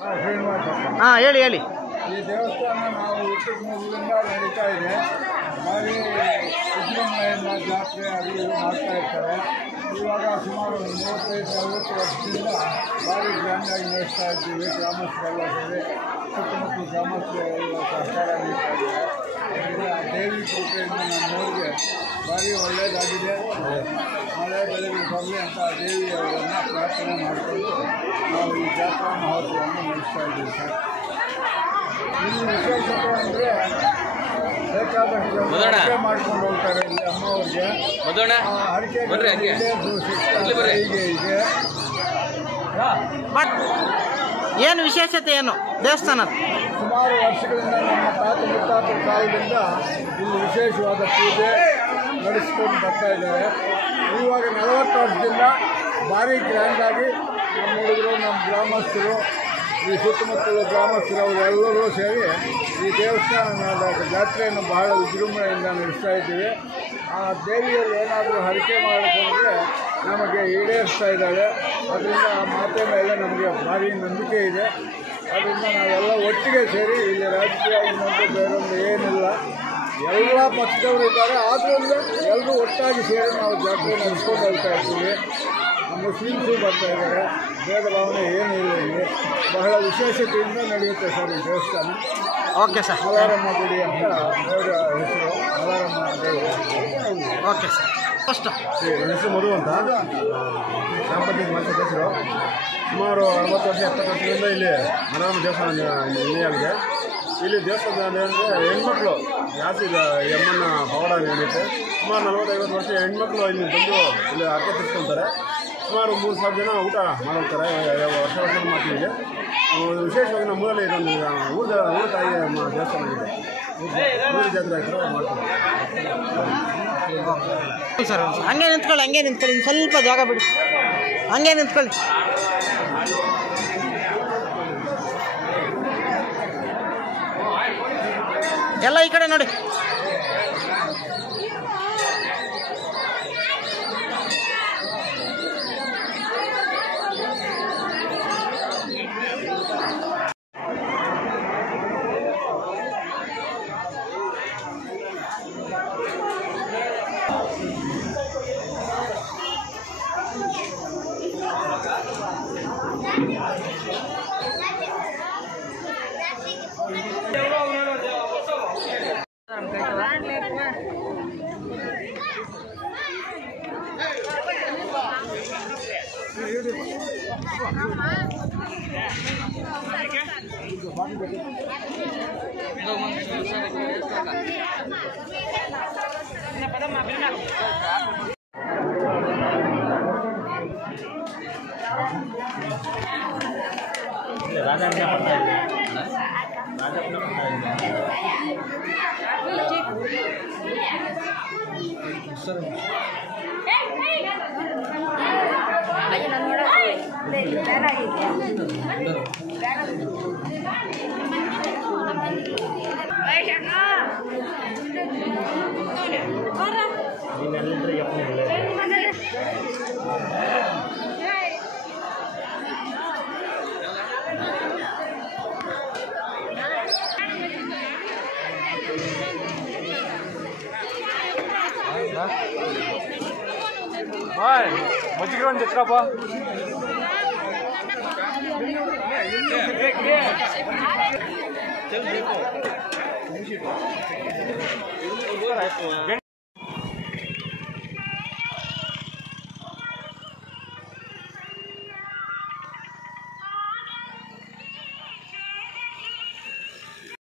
ಹಾಂ ಹೇಳಿ ಹೇಳಿ. ಈ ದೇವಸ್ಥಾನ ನಾವು ಹುಟ್ಟಿದ ಮೊದಲಿಂದ ನಡೀತಾ ಇದೆ. ಭಾರಿ ವಿಜೃಂಭಣೆಯಿಂದ ಜಾತ್ರೆ ಅದು ಇದು ಮಾಡ್ತಾ ಇರ್ತಾರೆ. ಇವಾಗ ಸುಮಾರು 35-40 ವರ್ಷದಿಂದ ಭಾರಿ ಗ್ರ್ಯಾಂಡಾಗಿ ನಡೆಸ್ತಾ ಇದ್ದೀವಿ. ಗ್ರಾಮಸ್ಥರೆಲ್ಲ ಸೇರಿ ಸುತ್ತಮುತ್ತಲು ಗ್ರಾಮಸ್ಥರೆಲ್ಲ ಸಹಕಾರ ನೀಡ್ತಾ ಇದ್ದಾರೆ. ಅದರಿಂದ ದೇವಿ ಕೃಪೆಯಿಂದ ನಮ್ಮೂರಿಗೆ ಭಾರಿ ಒಳ್ಳೆಯದಾಗಿದೆ. ಮಳೆ ಬೆಳೆಗೆ ಬರಲಿ ಅಂತ ದೇವಿಯವರನ್ನು ಪ್ರಾರ್ಥನೆ ಮಾಡಿಕೊಂಡು ನಾವು ಈ ಜಾತ್ರಾ ಮಹೋತ್ಸವವನ್ನು ನಡೆಸ್ತಾ ಇದ್ದೀವಿ ಸರ್. ಇಲ್ಲಿ ವಿಶೇಷತೆ ಅಂದರೆ ಬೇಕಾದಷ್ಟು ಹರಕೆ ಮಾಡ್ಕೊಂಡು ಹೋಗ್ತಾರೆ. ಇಲ್ಲಿ ಅಮ್ಮವ್ರಿಗೆ ಹರಕೆ ಹೀಗೆ ಏನು ವಿಶೇಷತೆ ಏನು ದೇವಸ್ಥಾನದ? ಸುಮಾರು ವರ್ಷಗಳಿಂದ ನಮ್ಮ ತಾತ ಮುತ್ತಾತರ ಕಾಲದಿಂದ ಇಲ್ಲಿ ವಿಶೇಷವಾದ ಪೂಜೆ ನಡೆಸ್ಕೊಂಡು ಬರ್ತಾ ಇದ್ದಾರೆ. ಇವಾಗ 40 ವರ್ಷದಿಂದ ಭಾರಿ ಗ್ರ್ಯಾಂಡಾಗಿ ನಮ್ಮ ಹುಡುಗರು, ನಮ್ಮ ಗ್ರಾಮಸ್ಥರು, ಈ ಸುತ್ತಮುತ್ತಲ ಗ್ರಾಮಸ್ಥರು ಅವರೆಲ್ಲರೂ ಸೇರಿ ಈ ದೇವಸ್ಥಾನದ ಜಾತ್ರೆಯನ್ನು ಬಹಳ ವಿಜೃಂಭಣೆಯಿಂದ ನಡೆಸ್ತಾ ಇದ್ದೀವಿ. ಆ ದೇವಿಯಲ್ಲಿ ಏನಾದರೂ ಹರಕೆ ಮಾಡಿಕೊಂಡ್ರೆ ನಮಗೆ ಈಡೇರಿಸ್ತಾ ಇದ್ದಾಳೆ. ಅದರಿಂದ ಆ ಮಾತೆ ಮೇಲೆ ನಮಗೆ ಭಾರಿ ನಂಬಿಕೆ ಇದೆ. ಅದರಿಂದ ನಾವೆಲ್ಲ ಒಟ್ಟಿಗೆ ಸೇರಿ ಇಲ್ಲಿ ರಾಜಕೀಯ ಇನ್ನೊಂದು ಬೇರೊಂದು ಏನಿಲ್ಲ, ಎಲ್ಲ ಪಕ್ಷದವರು ಇದ್ದಾರೆ. ಆದ್ದರಿಂದ ಎಲ್ಲರೂ ಒಟ್ಟಾಗಿ ಸೇರಿ ನಾವು ಜಾತ್ರೆ ನಡೆಸ್ಕೊಂಡು ಹೋಗ್ತಾ ಇರ್ತೀವಿ. ಮುಸ್ಲಿಮ್ಸು ಬರ್ತಾ ಇದ್ದಾರೆ. ಭೇದ ಭಾವನೆ ಏನಿಲ್ಲ. ಇಲ್ಲಿ ಬಹಳ ವಿಶೇಷತೆಯಿಂದ ನಡೆಯುತ್ತೆ ಸರ್ ಈ ದೇವಸ್ಥಾನ. Okay sir. ಮಲಾರಮ್ಮ ಗುಡಿ ಅಂತ ದೇವರ ಹೆಸರು, ಮಲಾರಮ್ಮ ದೇವರು. Okay sir. ಫಸ್ಟ್ ನನ್ನ ಹೆಸರು ಮಧು ಅಂತ, ಗ್ರಾಮ ಪಂಚಾಯತ್ ಮಾಜಿ ಸದಸ್ಯರು. ಸುಮಾರು 60 ವರ್ಷ 70 ವರ್ಷಗಳಿಂದ ಇಲ್ಲಿ ಮಲಾರಮ್ಮ ದೇವಸ್ಥಾನ ಆಗಿದೆ. ಇಲ್ಲಿ ದೇವಸ್ಥಾನ ಅಂದರೆ ಹೆಣ್ಮಕ್ಳು ಜಾಸ್ತಿ ಎಮ್ಮನ್ನ ಪವಾಡ ನಡೆಯುತ್ತೆ. ಸುಮಾರು 40-50 ವರ್ಷ ಹೆಣ್ಮಕ್ಳು ಇಲ್ಲಿ ಬಂದು ಇಲ್ಲಿ ಹರಕೆ ತೀರಿಸ್ಕೊಳ್ತಾರೆ. ಸುಮಾರು 3,000 ಜನ ಊಟ ಮಾಡ್ತಾರೆ. ವರ್ಷ ಮಾಡ್ತೀವಿ. ವಿಶೇಷವಾಗಿ ನಮ್ಮ ಊರಲ್ಲಿ ಇದೊಂದು ಊರ ತಾಯಿ ದೇವಸ್ಥಾನ ಇದೆ. ಊರ ಜಾತ್ರೆ ಆಯ್ತು ಮಾಡ್ತಾರೆ ಸರ್. ಹಂಗೆ ನಿಂತ್ಕೊಳ್ಳಿ, ಹಂಗೆ ನಿಂತ್ಕೊಳ್ಳಿ. ಸ್ವಲ್ಪ ಜಾಗ ಬಿಡಿ, ಹಂಗೆ ನಿಂತ್ಕೊಳ್ಳಿ. ಎಲ್ಲ ಈ ಕಡೆ ನೋಡಿ. ಬಾಯ್ ಮಜ್ಜಿಗೆ ಚಿತ್ರಪ್ಪ.